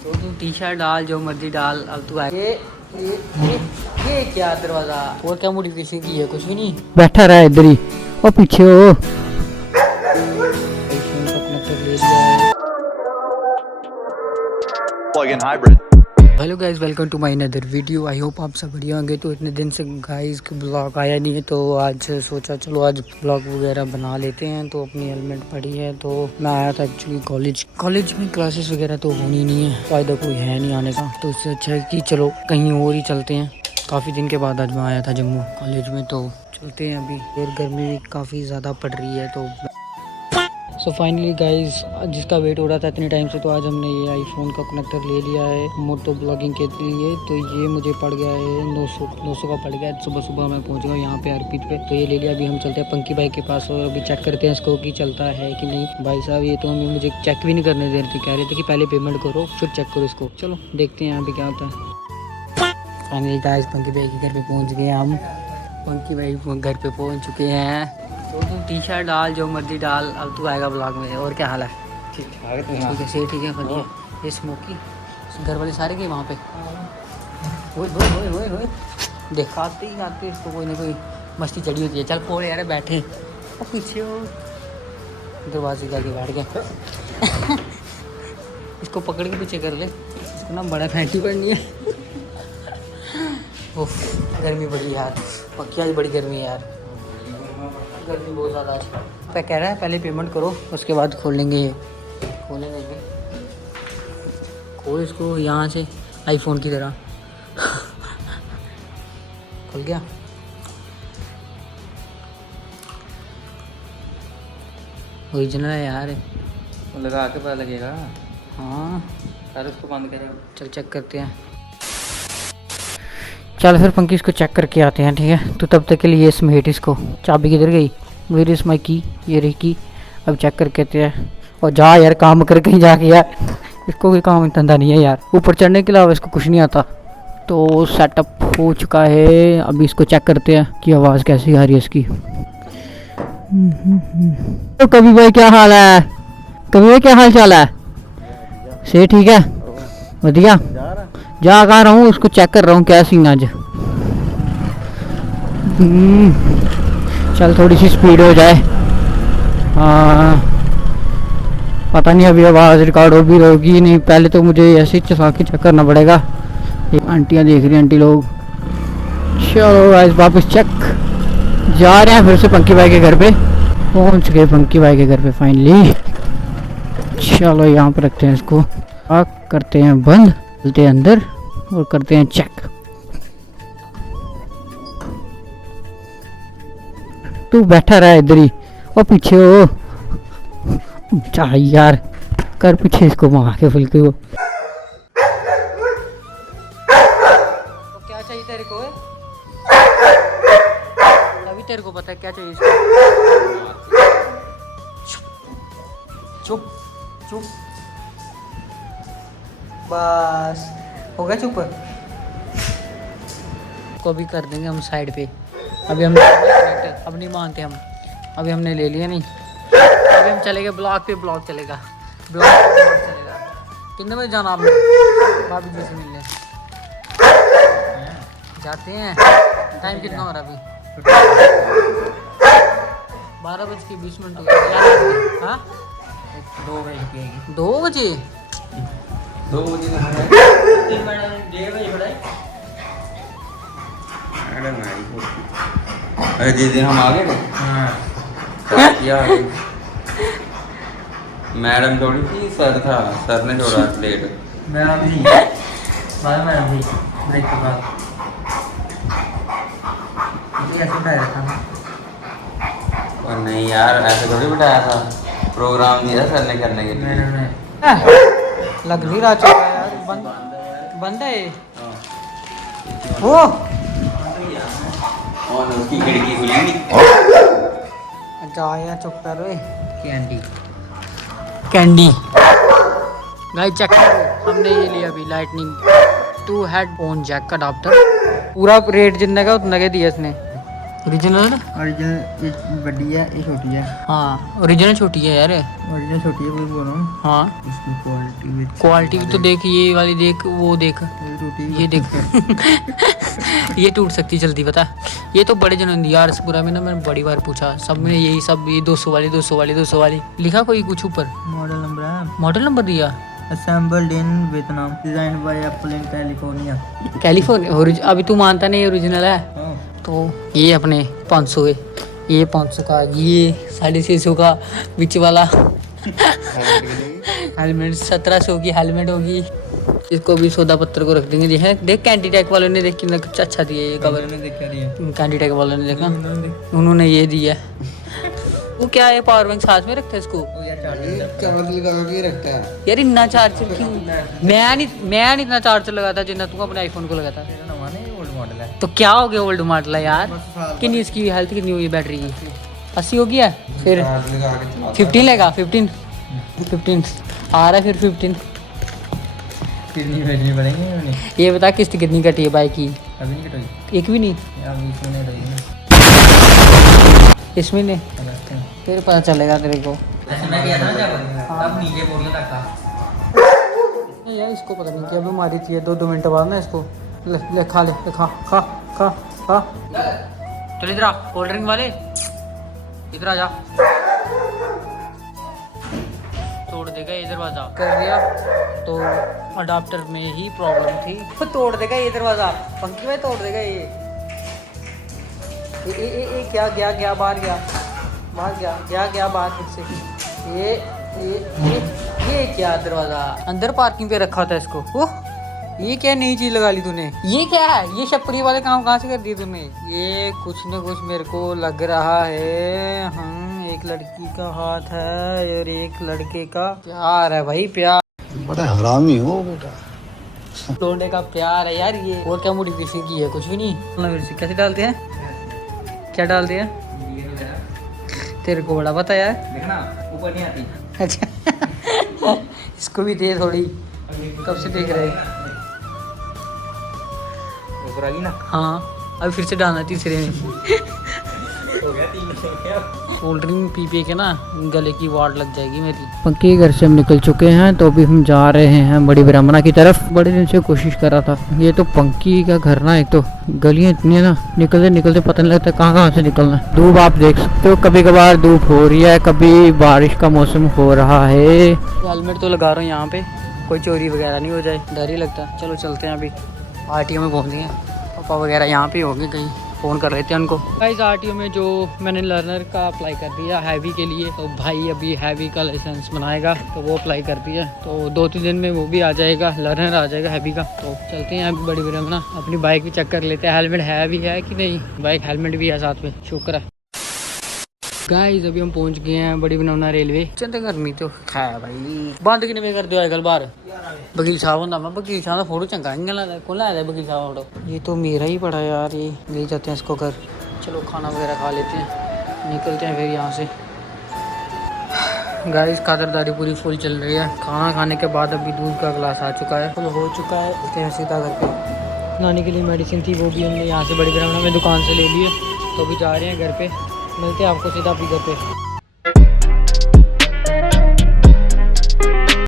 तो तू T shirt डाल, जो मर्जी डाल, अब तू आए। ये क्या दरवाजा और क्या मॉडिफिकेशन की है? कुछ भी नहीं, बैठा रहा इधर ही। और पीछे हो। आईफोन का कनेक्टर ले लिया है। Plug-in hybrid. Hello guys, welcome to my another video. I hope आप सब बढ़िया होंगे। तो इतने दिन से गाइस की ब्लॉग आया नहीं है, तो आज सोचा चलो आज ब्लॉग वगैरह बना लेते हैं। तो अपनी हेलमेट पड़ी है, तो मैं आया था एक्चुअली कॉलेज में क्लासेस वगैरह तो होनी नहीं है, फायदा कोई है नहीं आने का। तो इससे अच्छा है कि चलो कहीं और ही चलते हैं। काफ़ी दिन के बाद आज मैं आया था जम्मू कॉलेज में, तो चलते हैं अभी। और गर्मी भी काफ़ी ज़्यादा पड़ रही है। तो सो फाइनली गाइज, जिसका वेट हो रहा था इतने टाइम से, तो आज हमने ये आईफोन का कनेक्टर ले लिया है मोटो ब्लॉगिंग के लिए। तो ये मुझे पड़ गया है 900 का पड़ गया है। सुबह सुबह मैं पहुंच गया यहाँ पे अर्पित पे, तो ये ले लिया। अभी हम चलते हैं पंकी भाई के पास और अभी चेक करते हैं इसको कि चलता है कि नहीं। भाई साहब ये तो हमें मुझे चेक भी नहीं करने दे रहे थे, कह रहे थे कि पहले पेमेंट करो फिर चेक करो इसको। चलो देखते हैं अभी क्या होता है। फाइनली गाइज पंकी भाई के घर पे पहुँच गए हम। पंकी भाई घर पे पहुँच चुके हैं। तो तू टी शर्ट डाल, जो मर्जी डाल, अब तू आएगा ब्लॉग में। और क्या हाल है? ठीक ठाक। ठीक है, सही, ठीक है, बढ़िया। ये स्मोकी घर वाले सारे गए वहाँ पे। ओए दिखाते ही आते इसको कोई ना कोई मस्ती चढ़ी होती है। चल पोड़ यार, बैठे और पीछे हो दरवाजे के आगे बैठ गए। इसको पकड़ के पीछे कर ले, इसको ना बड़ा फैंटी पड़नी है। उफ, गर्मी बड़ी यार, पक्की आज बड़ी गर्मी है यार, गर्मी बहुत ज़्यादा आज। तो कह रहा है पहले पेमेंट करो उसके बाद खोलेंगे। ये खोलने देंगे, खोल इसको यहाँ से आईफोन की तरह। खुल गया। ओरिजिनल है यार, लगा के पता लगेगा। हाँ सर उसको बंद करें। चल चेक करते हैं। चल फिर पंकी इसको चेक करके आते हैं, ठीक है। तो तब तक के लिए समेट इसको। चाबी किधर गई? वेयर इज माई की? ये रही की। अब चेक करके आते हैं। और जा यार, काम कर कहीं जाके यार, इसको कोई काम धंधा नहीं है यार, ऊपर चढ़ने के अलावा इसको कुछ नहीं आता। तो सेटअप हो चुका है, अभी इसको चेक करते हैं कि आवाज़ कैसी आ रही है इसकी। तो कभी भाई क्या हाल है? कभी भाई क्या हाल चाल है? से ठीक है, बढ़िया। जा कहाँ रहा हूँ, उसको चेक कर रहा हूँ क्या सीन आज। चल थोड़ी सी स्पीड हो जाए। हाँ पता नहीं अभी आवाज़ रिकॉर्ड हो भी होगी नहीं। पहले तो मुझे ऐसे ही चसा के चेक करना पड़ेगा। ये आंटियाँ देख रही हैं, आंटी लोग। चलो आज वापस चेक जा रहे हैं फिर से पंकी भाई के घर पे। पहुँच गए पंकी भाई के घर पे फाइनली। चलो यहाँ पे रखते हैं इसको, करते हैं बंद, चलते हैं अंदर और करते हैं चेक। तू बैठा रहा इधर ही और पीछे हो। चाह यार, कर पीछे इसको मार के फुलके को। तो क्या चाहिए तेरे को? अभी तेरे को पता है क्या चाहिए इसको? चुप चुप, बस हो गया चुप। को भी कर देंगे हम साइड पे। अभी हम अब नहीं मानते हम, अभी हमने ले लिया नहीं। अभी हम चलेंगे ब्लॉग पे, ब्लॉग चलेगा, ब्लॉग चलेगा। कितने बजे जाना आपने? भाभी जी से मिलने जाते हैं। टाइम कितना हो रहा है अभी? 12:20 हो गए। हाँ 2 बजे 2 बजे 2 बजे अरे जिस दिन हम आ गए मैडम थोड़ी थी, सर था, सर ने थोड़ा लेट। मैडम जी, मैडम जी ब्रेक के बाद मुझे ऐसे बैठा था। और नहीं यार, ऐसे थोड़ी बिठाया था, प्रोग्राम दिया सर ने करने के लिए। लग भी रहा चल रहा है यार, बंद है वो। और उसकी खिड़की खुली। अच्छा यार चुप कर रे। कैंडी गाइस चेक करो, हमने ये लिया अभी लाइटनिंग 2 हेडफोन जैक का अडाप्टर। पूरा रेट जितने का उतने का दिया इसने। ओरिजिनल ओरिजिनल ये बड़ी है, ये छोटी है। हाँ ओरिजिनल छोटी है यार। ओरिजिनल छोटी है, वो बोल रहा हूँ। हाँ इसकी क्वालिटी भी तो देख, ये वाली देख, वो देख, ये देख ये टूट सकती जल्दी, पता। ये तो बड़े जनों ने दिया यार, पूरा में ना मैंने बड़ी बार पूछा, सब में यही सब, ये 200 वाली 200 वाली 200 वाली लिखा कोई कुछ ऊपर। मॉडल नंबर है, मॉडल नंबर दिया। Assembled in Vietnam, design by apple in California. California. अभी तू मानता नहीं ओरिजिनल है, तो ये अपने 500 है, ये 500 का, ये 650 का बीच वाला हेलमेट 1700 की हेलमेट होगी। इसको भी सौदा पत्र को रख देंगे। देख कैंडी टैक वालों ने देख कितना अच्छा दिया ये कवर। कैंडी टैक वालों ने देखा, उन्होंने ये दिया। वो क्या है, पावर बैंक साथ में रखता है इसको, कवर लगा के रखता है यार इतना चार्जर क्यों। मैं नहीं इतना चार्जर लगाता जितना तू अपने आईफोन को लगाता। तो क्या हो गया, ओल्ड मॉडल है यार। कितनी इसकी हेल्थ कितनी हुई बैटरी की, 80 हो गया। फिर 15 लेगा, 15 आ रहा है, फिर 15 कितनी भेजनी पड़ेंगे? ये बता किस्त कितनी कटी है बाइक की? अभी नहीं कटोगी, एक भी नहीं, अभी इसमें नहीं इसमें नहीं, फिर पता चलेगा तेरे को। मैं गया था जब, तब नीचे बोलने लगा। नहीं यार इसको पता नहीं क्या बीमारी थी, 2 मिनट बाद ना इसको ले खा ले, खा खा खा खा। चल इधर आ, कोल्ड ड्रिंक वाले इधर आ जा। तोड़ देगा ये दरवाजा, कर दिया तो अडाप्टर में ही प्रॉब्लम थी, तो तोड़ देगा ये दरवाजा, पंखी में तोड़ देगा ये। क्या गया गया बाहर गया, बाहर गया बाहर फिर से। ये क्या दरवाजा अंदर पार्किंग पे रखा था इसको। ओह ये क्या नई चीज लगा ली तूने, ये क्या है, ये छपरी वाले काम कहाँ से कर दिए तूने। ये कुछ न कुछ मेरे को लग रहा है। एक लड़की का हाथ है और एक लड़के का प्यार है भाई, प्यार। बड़ा हरामी हो बेटा। लौंडे का प्यार है यार ये। और क्या मोटिवेशन की है, कुछ भी नहीं। कैसे डालते हैं, क्या डालते हैं, तेरे को बड़ा पता यार। देखना ऊपर नहीं आती। अच्छा इसको भी दे थोड़ी, कब से देख रहे। ऊपर आ गई ना। हाँ अभी फिर से डालना तीसरे में। हो गया 3 कोल्ड ड्रिंक पी के ना गले की वाट लग जाएगी मेरी। पंकी घर से हम निकल चुके हैं, तो अभी हम जा रहे हैं बड़ी ब्राह्मणा की तरफ। बड़े दिन से कोशिश कर रहा था। ये तो पंकी का घर ना, एक तो गलियां इतनी है ना, निकलते निकलते पता नहीं लगता कहाँ से निकलना है। धूप आप देख सकते हो, कभी कभार धूप हो रही है, कभी बारिश का मौसम हो रहा है। हेलमेट तो लगा रहा हूँ यहाँ पे, कोई चोरी वगैरह नहीं हो जाए, डर ही लगता। चलो चलते हैं, अभी आरटीओ में पहुँच गए हैं। पापा वगैरह यहाँ पे होंगे, कहीं फ़ोन कर रहे थे उनको। गाइस आरटीओ में जो मैंने लर्नर का अप्लाई कर दिया हैवी के लिए, तो भाई अभी हैवी का लाइसेंस बनाएगा, तो वो अप्लाई कर दिया, तो 2-3 दिन में वो भी आ जाएगा, लर्नर आ जाएगा हैवी का। तो चलते हैं अभी बड़ी ब्रह्मणा, अपनी बाइक भी चेक कर लेते हैं, हेलमेट है भी है कि नहीं। बाइक हेलमेट भी है साथ में, शुक्र है। गाइस अभी हम पहुंच गए हैं बड़ी ब्रह्मणा रेलवे। चंद गर्मी तो है भाई, बंद किने में कर दिया आजकल बाहर। बकील साहब होंदा, मैं बकील साहब का फोटो चंगा नहीं लगता, कौन लाया बकील साहब फोटो। ये तो मेरा ही पड़ा यार, ये ले जाते हैं इसको घर। चलो खाना वगैरह खा लेते हैं, निकलते हैं फिर यहाँ से। गाइस खातिरदारी पूरी फुल चल रही है। खाना खाने के बाद अभी दूध का गिलास आ चुका है, फुल हो चुका है। उठते हैं सीधा घर पे। नानी के लिए मेडिसिन थी, वो भी हमने यहाँ से बड़ी ब्रह्मणा में दुकान से ले ली है, तो अभी जा रहे हैं घर पे। मिलते हैं आपको सीधा अपनी घर पे।